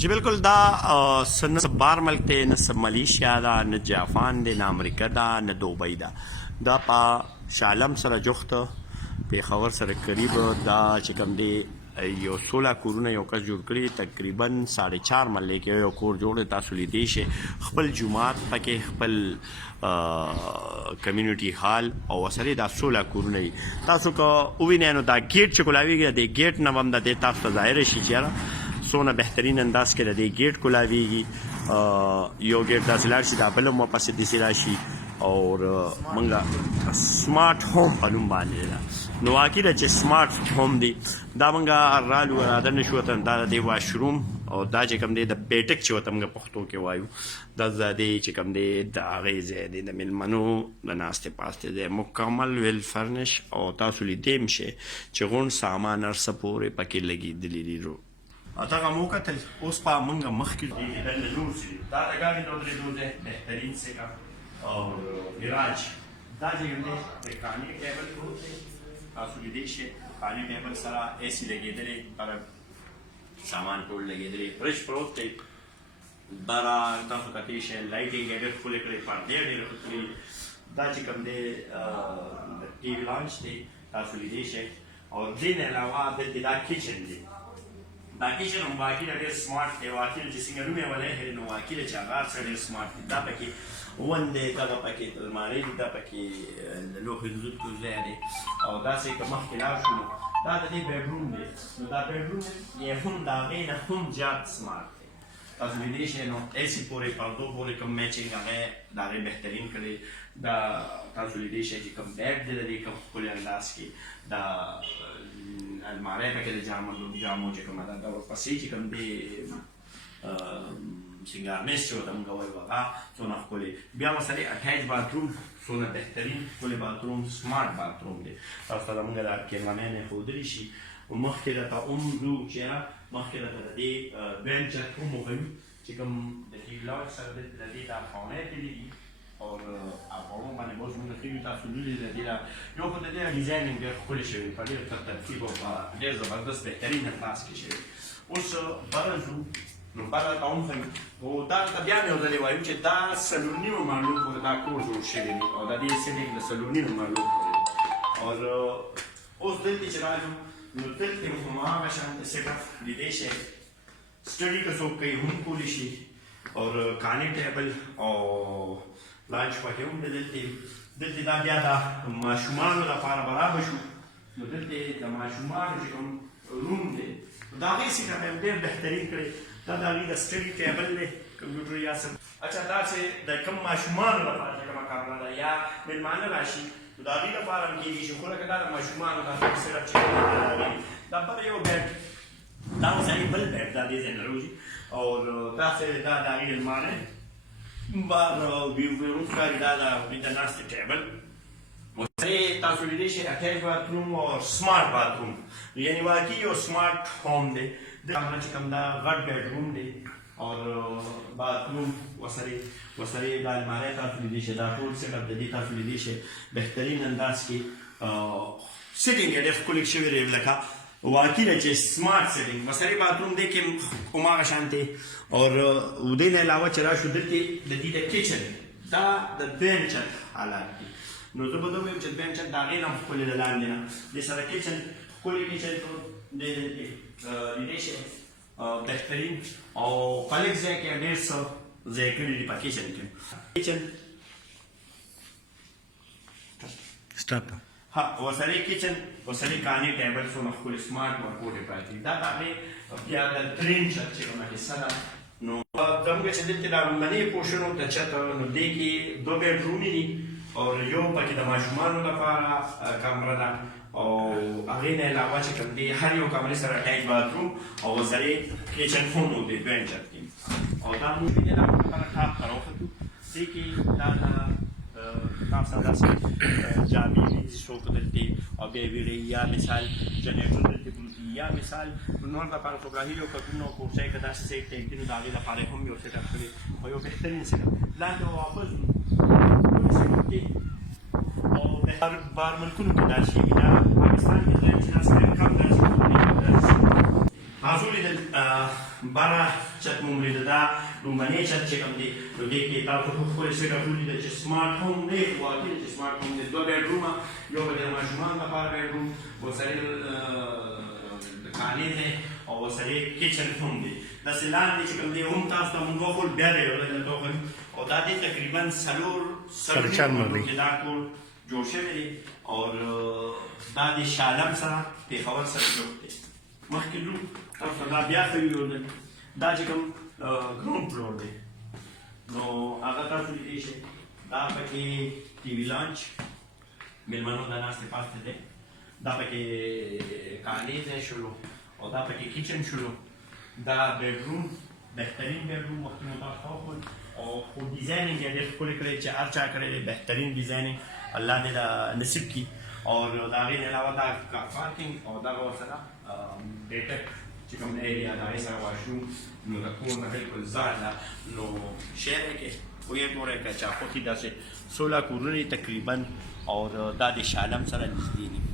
जी बिल्कुल दा सन बार मल्क ते न मलेशिया दा न जापान दे न अमेरिका दा न दुबई दा पा शालम सره جخت पेښور سره قریب دا چې کوم دی یو 16 کورونه یو کس جوړ کړي تقریبا 4.5 ملي کې یو کور جوړ تاسو لیدی شي خپل جمعات پکې خپل کمیونټي هال او سره دا 16 کورونه تاسو کو وینئ نو دا گیټ چې کولاویږي د گیټ نه هم د تاسو ظاهر شي چې سونه بهترین انداز کې د گیټ کولاویږي یو گیټ داسې لار شي دا بل مو پسې دي راشي اور منګه سمارټ هوم په نوم باندې ده نو واقعي ده چې سمارټ هوم دی دا منګه رالو اراده نشو ته دا د واشروم او دا چې کوم دی د پیټک چې وته موږ پښتو کې وایو دا زادي چې کوم دی د هغې ځای دی د میلمنو د ناستې پاستې دی مکمل ویل فرنش او تاسو لیدیم شئ چې غونډ سامان هر څه پورې پکې لګېدلي دي دغه مو کتل اوس په موږ مخکې لیدل نور چې دا د ګاډي د ودرېدو ځای بهترین څه और गैराज دا چې کوم دی د کاني ټیبل پروت دی تاسو لیدی شئ کاني ټیبل سره اے سی لګېدلی پر سامان ټول لګېدلی فرش پروت دی بره تاسو کتلی شئ لایټینګ یې ډېر ښکلې کړې پردې ډېرې ښکلې دا چې کوم دی د ټي وي لانچ دی تاسو لیدی شئ او دې نه علاوه دلته دا کچن دی دا کچن هم واقعي ډېر سمارټ دی واقعي چې څنګه نوم یې ولی نو واقعي چې هغه هر څه ډېر سمارټ دی دا پکې ون دی دغه پکې المارۍ دي دا پکې د لوښو ایښودو ځای دی او داسې که مخکې لاړ شو دا د دې بیډروم دی نو دا بیډروم یې هم د هغې نه هم زیات سمارټ دی تاسو لیدی شئ نو اے سی پورې پردو پورې کوم میچنګ هغې د هغې بهترین کړی دا تاسو لیدی شئ چې کوم بیډ دی د دې کوم ښکلي انداز کې دا المارۍ پکې د جامو چې کومه ده دا ورپسې چې کوم دی سنگارمس چې ورته موږ وایو هغه څونه ښکلې بیا ورسره اټیچ باتروم څونه بهترین ښکلی باتروم سمارټ باتروم دی تاسو ته موږ دا کیمرامین ښودلی شي مخکې راته هم ځو چې مخکې راته د دې بینچ هم وښیو چې کوم د ټي وي لانچ سره د دې دا خانې تللي دي او افغانو باندې اوس موږ ښیو تاسو لیدلي د دې یو خو د دې ډیزاینینګ ډېر ښکلی شوی په ډېر ترتیب او په ډېر زبردست بهترین انداز کې شوی اوس بره ځو نو بره ته هم ښیو او دا ته بیا مې ورته وایو چې دا څلورنیمو محلو پورې دا کور جوړ شوی دی او د دې سیټینګ د څلورنیمو محلو پورې او اوس دلته چې راځو نو دلته هم هماغه شانته سیټ اپ لیدی شئ سټډي که څوک کوي هم کولی شي او کاني ټیبل او لانچ پکې هم دی دلته دا بیا د ماشومانو لپاره برابر شو نو دلته د ماشومانو چې کوم روم دی نو د هغې سیټ اپ یې ډېر بهترین کړی دا د هغې د سټډي ټیبل دی کمپیوټر یا څه اچھا دا چې د کوم ماشومانو لپاره چې کومه کارونه ده یا مېلمانه راشي نو د هغې لپاره هم کېږي چې خو لکه دا د ماشومانو دا صرف چې دا بل یو بیډ دا اوس هغې بل بیډ دا دې ځای نه راوځي او داسې دا د هغې المارۍ بار ویو ښکاري دا د هغوی د ناستې ټیبل تاسو لیدی شئ اټیچ باتروم او سمارټ باتروم یعنې واقعي یو سمارټ هوم دی دغه چې کوم دا غټ بیډروم دی او باتروم ورسره دا المارۍ تاسو لیدی شئ دا ټول سیټ اپ د دې تاسو لیدی شئ بهترین انداز کې سیټینګ یې ډېر ښکلی شوی دی لکه واقعي ده چې سمارټ سیټینګ ورسره باتروم دی کې هماغه شانتې او دې نه علاوه چې راشو دلته د دې د کچن دا د بینچ حالات دي نو زه به دا ووایم چې بینچ د هغې نه هم ښکلې ده لاندې نه دې سره کچن ښکلې کچن دی دلته لیدی شئ بهترین او په لږ ځای کې ډېر څه ځای کړي دي په کچن کې کچن سټاپ ها ورسره کچن ورسره کاني ټیبل څونه ښکلي سمارټ ورکوټې پاتې دي دا د هغې بیا د ټرین چت چې کومه حصه ده نو زموږ چې دلته دا لومړنۍ پورشن ته چت نو دې کې 2 بیډرومې دي او یو پکې د ماشومانو لپاره کمره ده او هغې نه علاوه چې کوم دی هر یو کمرې سره اټیچ باتروم او ورسره کچن هم و دی دویم چت کې او دا موږ وینې د هغو لپاره ټاپ ته راوختو دې کې دا د تاسو ته داسې جامې دي څوک دلته او بیا ویړې یا مثال جنریټر دلته پروت یا مثال نور لپاره څوک راهیلي او کټونه او کورسۍ که داسې سیټ ټینک دي نو د هغې لپاره هم یو سیټ اپ کړی او یو بهترین سیټ اپ لاندې واپس او د هر بار ملکونو کې دا شي دا پاکستان کې ځای چې داسې کم داسې حاصل لیدل بره چت مو ولیده دا لومړنی چت چې کوم دی نو دې کې تاسو ښکلې سیټاپ ولیده چې سمارټ هوم دی واقعي چې سمارټ هوم دی 2 بیډرومه یو به د ماشومانو لپاره بیډروم ورسره د کالې دی او ورسره کچن هم دی داسې لاندې چې کوم دی هم تاسو ته مونږ وښول بیا دی درته وښیم او دا دی تقریبا څلور کې دا کور جوړ شوی دی او دا د شالم سره پېښور سره جوړ دی مخکې درو تاسو ته دا بیا ښه ویډیو دی دا چې کوم ګراوند فلور دی نو هغه تاسو لیدلی شئ دا پکې ټي وي لانچ مېلمنو د ناستې پاستې دی دا پکې کالې ځای شولو او دا پکې کچن شولو دا بیډروم بهترین بیډروم وختي مو تاسو ته وښود او خو ډیزاینینګ یې ډېر ښکلی کړی چې هر چا کړی دی بهترین ډیزاینینګ الله دې دا نصیب کړي او د هغې نه علاوه دا کار پارکینګ او دغه ورسره بیټک چې کوم ایریا د هغې سره واشروم نو د کور نه بلکل ځای ده نو شعر یې کې ویې ګورئ که چا خوښي داسې 16 کورونه تقریبا او دا د شالم سره نږدې دي